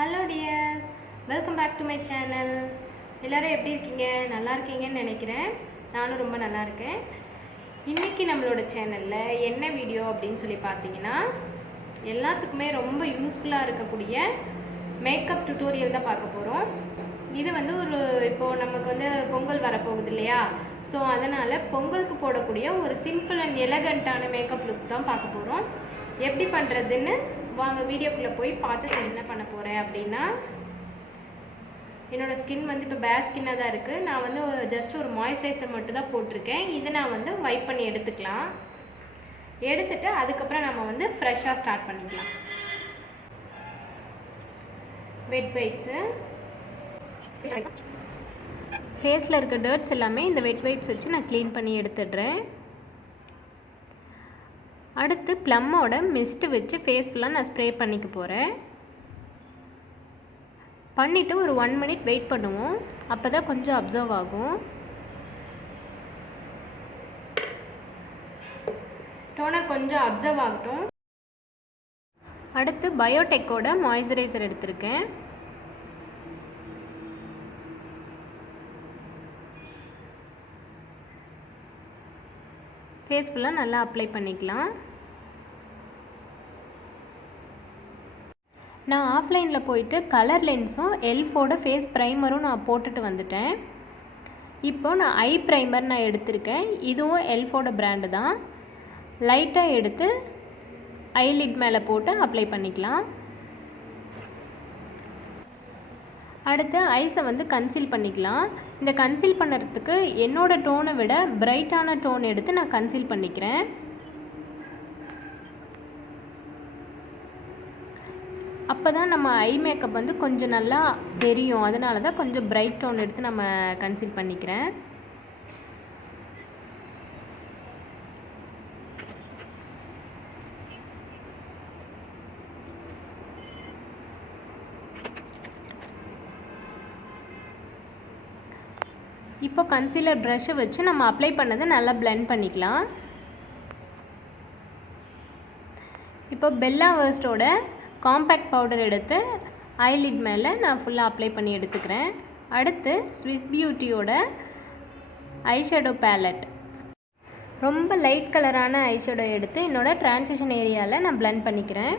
Hello dears, welcome back to my channel. எல்லோரும் எப்படி இருக்கீங்க? நல்லா இருக்கீங்கன்னு நினைக்கிறேன். நானும் ரொம்ப நல்லா இருக்கேன். இன்றைக்கி நம்மளோட சேனலில் என்ன வீடியோ அப்படின்னு சொல்லி பார்த்தீங்கன்னா, எல்லாத்துக்குமே ரொம்ப யூஸ்ஃபுல்லாக இருக்கக்கூடிய மேக்கப் டுட்டோரியல் தான் பார்க்க போகிறோம். இது இப்போது நமக்கு பொங்கல் வரப்போகுது இல்லையா? ஸோ அதனால் பொங்கலுக்கு போடக்கூடிய ஒரு சிம்பிள் அண்ட் எலகண்ட்டான மேக்கப் லுக் தான் பார்க்க போகிறோம். எப்படி பண்ணுறதுன்னு வாங்க வீடியோக்குள்ளே போய் பார்த்து என்ன பண்ண போகிறேன் அப்படின்னா, என்னோடய ஸ்கின் இப்போ பேர் ஸ்கின்னாக தான் இருக்குது. நான் ஜஸ்ட் ஒரு மாய்ஸ்சரைசர் மட்டும் தான் போட்டிருக்கேன். இதை நான் வைப் பண்ணி எடுத்துக்கலாம். எடுத்துட்டு அதுக்கப்புறம் நம்ம ஃப்ரெஷ்ஷாக ஸ்டார்ட் பண்ணிக்கலாம். வெட் வைப்ஸு, ஃபேஸில் இருக்க டர்ட்ஸ் எல்லாமே இந்த வெட் வைப்ஸ் வச்சு நான் க்ளீன் பண்ணி எடுத்துடுறேன். அடுத்து ப்ளம்மோட மிஸ்ட்டு வச்சு ஃபேஸ் ஃபுல்லாக நான் ஸ்ப்ரே பண்ணிக்க போகிறேன். பண்ணிவிட்டு ஒரு 1 minute வெயிட் பண்ணுவோம். அப்போ தான் கொஞ்சம் அப்சர்வ் ஆகும். டோனர் கொஞ்சம் அப்சர்வ் ஆகட்டும். அடுத்து பயோடெக்கோட மாய்ஸ்சரைசர் எடுத்திருக்கேன். ஃபேஸ் ஃபுல்லாக நல்லா அப்ளை பண்ணிக்கலாம். நான் ஆஃப்லைனில் போயிட்டு கலர் லென்ஸும் எல்ஃபோட ஃபேஸ் ப்ரைமரும் நான் போட்டுட்டு வந்துட்டேன். இப்போது நான் ஐ ப்ரைமர் நான் எடுத்திருக்கேன். இதுவும் எல்ஃபோட பிராண்டு தான். லைட்டாக எடுத்து ஐலிட் மேலே போட்டு அப்ளை பண்ணிக்கலாம். அடுத்து ஐஸை கன்சீல் பண்ணிக்கலாம். இந்த கன்சீல் பண்ணுறதுக்கு என்னோடய டோனை விட பிரைட்டான டோன் எடுத்து நான் கன்சீல் பண்ணிக்கிறேன். அப்போ தான் நம்ம ஐ மேக்கப் கொஞ்சம் நல்லா தெரியும். அதனால தான் கொஞ்சம் பிரைட் டோன் எடுத்து நம்ம கன்சீல் பண்ணிக்கிறேன். இப்போ கன்சீலர் ப்ரஷ்ஷை வச்சு நம்ம அப்ளை பண்ணதை நல்லா பிளெண்ட் பண்ணிக்கலாம். இப்போ பெல்லா வேர்ஸ்டோட காம்பேக்ட் பவுடர் எடுத்து ஐலிட் மேலே நான் ஃபுல்லாக அப்ளை பண்ணி எடுத்துக்கிறேன். அடுத்து ஸ்விஸ் பியூட்டியோட ஐஷேடோ பேலட், ரொம்ப லைட் கலரான ஐஷேடோ எடுத்து என்னோடய ட்ரான்சிஷன் ஏரியாவில் நான் பிளெண்ட் பண்ணிக்கிறேன்.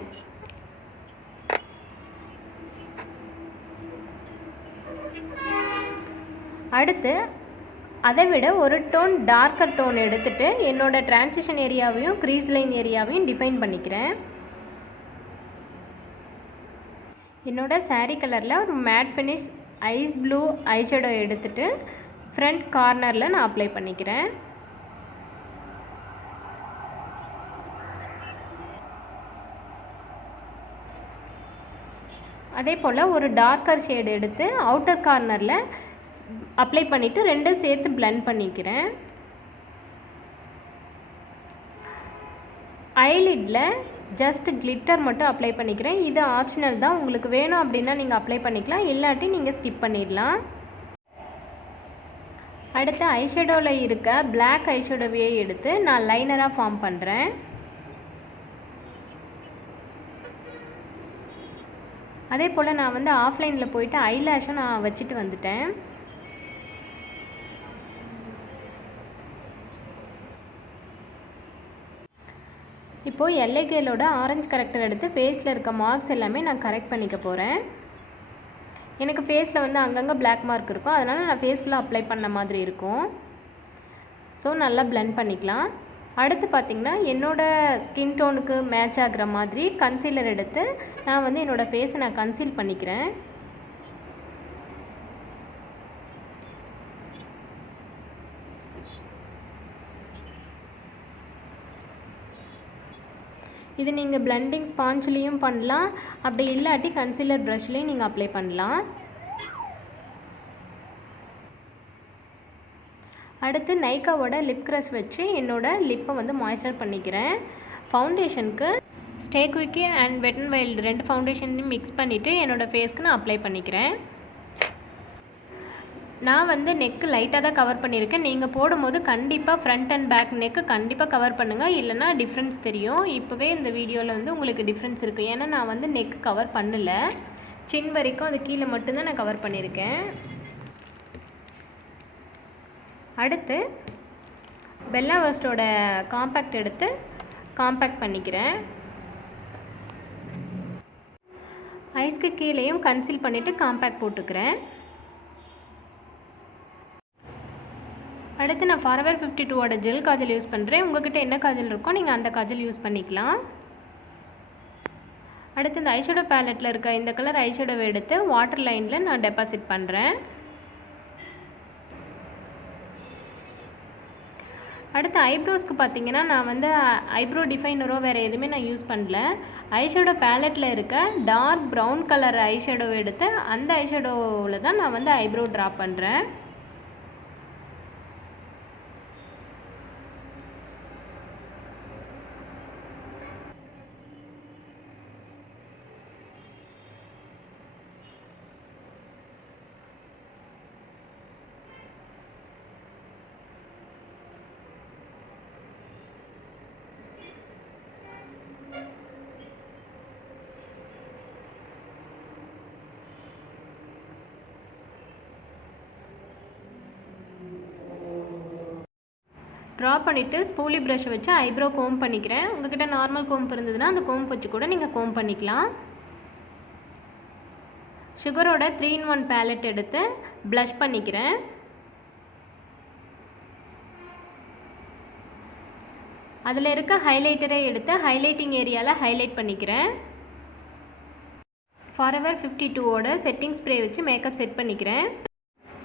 அடுத்து அதை விட ஒரு டோன் டார்க்கர் டோன் எடுத்துகிட்டு என்னோடய ட்ரான்சிஷன் ஏரியாவையும் க்ரீஸ் லைன் ஏரியாவையும் டிஃபைன் பண்ணிக்கிறேன். என்னோடய சாரீ கலரில் ஒரு matte finish ice blue eyeshadow எடுத்துகிட்டு ஃப்ரண்ட் கார்னரில் நான் அப்ளை பண்ணிக்கிறேன். அதே போல் ஒரு டார்க்கர் ஷேடு எடுத்து அவுட்டர் கார்னரில் அப்ளை பண்ணிவிட்டு ரெண்டும் சேர்த்து பிளெண்ட் பண்ணிக்கிறேன். ஐலிட்டில் ஜஸ்ட் கிளிட்டர் மட்டும் அப்ளை பண்ணிக்கிறேன். இது ஆப்ஷனல் தான். உங்களுக்கு வேணும் அப்படின்னா நீங்கள் அப்ளை பண்ணிக்கலாம், இல்லாட்டி நீங்கள் ஸ்கிப் பண்ணிடலாம். அடுத்து ஐஷேடோவில் இருக்க பிளாக் ஐஷேடோவையே எடுத்து நான் லைனராக ஃபார்ம் பண்ணுறேன். அதே போல் நான் ஆஃப்லைனில் போயிட்டு ஐலேஷும் நான் வச்சுட்டு வந்துட்டேன். இப்போது எல்ஏகேலோட ஆரஞ்சு கரெக்டர் எடுத்து ஃபேஸில் இருக்க மார்க்ஸ் எல்லாமே நான் கரெக்ட் பண்ணிக்க போகிறேன். எனக்கு ஃபேஸில் அங்கங்கே பிளாக் மார்க் இருக்கும். அதனால் நான் ஃபேஸ் ஃபுல்லாக அப்ளை பண்ண மாதிரி இருக்கும். ஸோ நல்லா பிளெண்ட் பண்ணிக்கலாம். அடுத்து பார்த்திங்கன்னா என்னோடய ஸ்கின் டோனுக்கு மேட்ச் ஆகிற மாதிரி கன்சீலர் எடுத்து நான் என்னோடய ஃபேஸை நான் கன்சீல் பண்ணிக்கிறேன். இது நீங்கள் பிளெண்டிங் ஸ்பாஞ்ச்லேயும் பண்ணலாம், அப்படி இல்லாட்டி கன்சீலர் ப்ரஷ்லேயும் நீங்கள் அப்ளை பண்ணலாம். அடுத்து நைக்காவோட லிப் க்ரஷ் வச்சு என்னோடய லிப்பை மாய்ஸ்சர் பண்ணிக்கிறேன். ஃபவுண்டேஷனுக்கு stay quickie and wet and wild 2 ஃபவுண்டேஷனையும் மிக்ஸ் பண்ணிவிட்டு என்னோடய ஃபேஸ்க்கு நான் அப்ளை பண்ணிக்கிறேன். நான் நெக்கு லைட்டாக தான் கவர் பண்ணியிருக்கேன். நீங்கள் போடும்போது கண்டிப்பாக ஃப்ரண்ட் அண்ட் பேக் நெக்கு கண்டிப்பாக கவர் பண்ணுங்கள், இல்லைனா டிஃப்ரென்ஸ் தெரியும். இப்போவே இந்த வீடியோவில் உங்களுக்கு டிஃப்ரென்ஸ் இருக்குது. ஏன்னா நான் நெக்கு கவர் பண்ணலை. சின் வரைக்கும் அது கீழே மட்டும்தான் நான் கவர் பண்ணியிருக்கேன். அடுத்து பெல்லா வெஸ்ட்டோட காம்பேக்ட் எடுத்து காம்பேக்ட் பண்ணிக்கிறேன். ஐஸ்க்கு கீழேயும் கன்சீல் பண்ணிவிட்டு காம்பேக்ட் போட்டுக்கிறேன். அடுத்து நான் ஃபார்எவர் 52ஓட ஜெல் காஜல் யூஸ் பண்ணுறேன். உங்கள்கிட்ட என்ன காஜல் இருக்கோ நீங்கள் அந்த காஜல் யூஸ் பண்ணிக்கலாம். அடுத்து இந்த ஐஷேடோ பேலட்டில் இருக்க இந்த கலர் ஐஷேடோவை எடுத்து வாட்டர் லைனில் நான் டெபாசிட் பண்ணுறேன். அடுத்து ஐப்ரோஸ்க்கு பார்த்தீங்கன்னா நான் வந்து ஐப்ரோ டிஃபைனரோ வேறு எதுவுமே நான் யூஸ் பண்ணல. ஐஷேடோ பேலட்டில் இருக்க டார்க் ப்ரௌன் கலர் ஐஷேடோவை எடுத்து அந்த ஐஷேடோவில் தான் நான் வந்து ஐப்ரோ ட்ரா பண்ணுறேன். ட்ரா பண்ணிவிட்டு ஸ்பூலி ப்ரஷ் வச்சு ஐப்ரோ கோம் பண்ணிக்கிறேன். உங்கள்கிட்ட நார்மல் கோம்ப் இருந்ததுன்னா அந்த கோம்ப் வச்சு கூட நீங்கள் கோம் பண்ணிக்கலாம். சுகரோட 3-in-1 பேலட் எடுத்து ப்ளஷ் பண்ணிக்கிறேன். அதில் இருக்க ஹைலைட்டரை எடுத்து ஹைலைட்டிங் ஏரியாவில் ஹைலைட் பண்ணிக்கிறேன். ஃபார்எவர் 52ஓட செட்டிங் ஸ்ப்ரே வச்சு மேக்கப் செட் பண்ணிக்கிறேன்.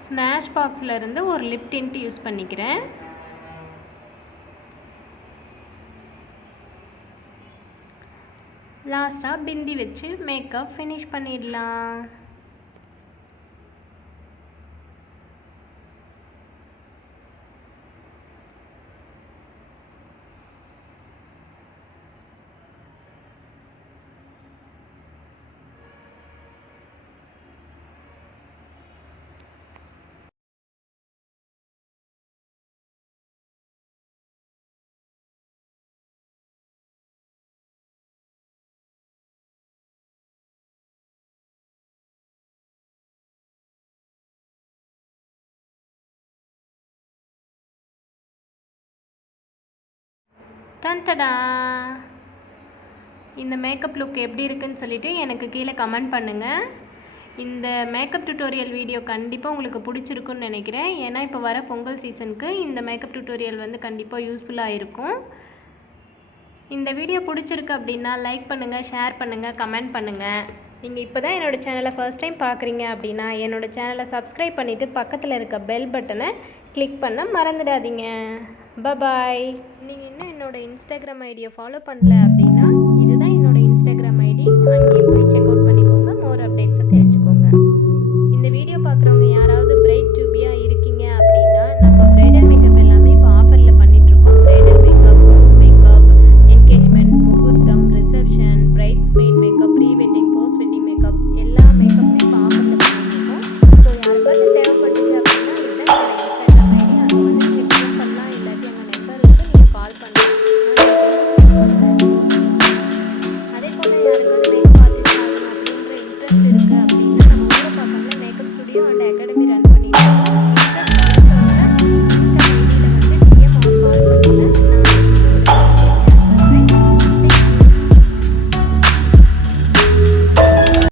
ஸ்மாஷ் பாக்ஸில் இருந்து ஒரு லிப் டிண்ட் யூஸ் பண்ணிக்கிறேன். லாஸ்ட்டாக பிந்தி வச்சு மேக்கப் ஃபினிஷ் பண்ணிடலாம். டன்டடா! இந்த மேக்கப் லுக் எப்படி இருக்குன்னு சொல்லிவிட்டு எனக்கு கீழே கமெண்ட் பண்ணுங்கள். இந்த மேக்கப் டியூட்டோரியல் வீடியோ கண்டிப்பாக உங்களுக்கு பிடிச்சிருக்குன்னு நினைக்கிறேன். ஏன்னா இப்போ வர பொங்கல் சீசனுக்கு இந்த மேக்கப் டியூட்டோரியல் வந்து கண்டிப்பாக யூஸ்ஃபுல்லாக இருக்கும். இந்த வீடியோ பிடிச்சிருக்கு அப்படின்னா லைக் பண்ணுங்கள், ஷேர் பண்ணுங்கள், கமெண்ட் பண்ணுங்கள். நீங்கள் இப்போ தான் என்னோடய சேனலை ஃபர்ஸ்ட் டைம் பார்க்குறீங்க அப்படின்னா என்னோடய சேனலை சப்ஸ்கிரைப் பண்ணிவிட்டு பக்கத்தில் இருக்க பெல் பட்டனை கிளிக் பண்ண மறந்துடாதீங்க. பாய். நீங்கள் இன்னும் என்னோடய இன்ஸ்டாகிராம் ஐடியை ஃபாலோ பண்ணல அப்படின்னா இதுதான் என்னோடய இன்ஸ்டாகிராம் ஐடி. அங்கேயும்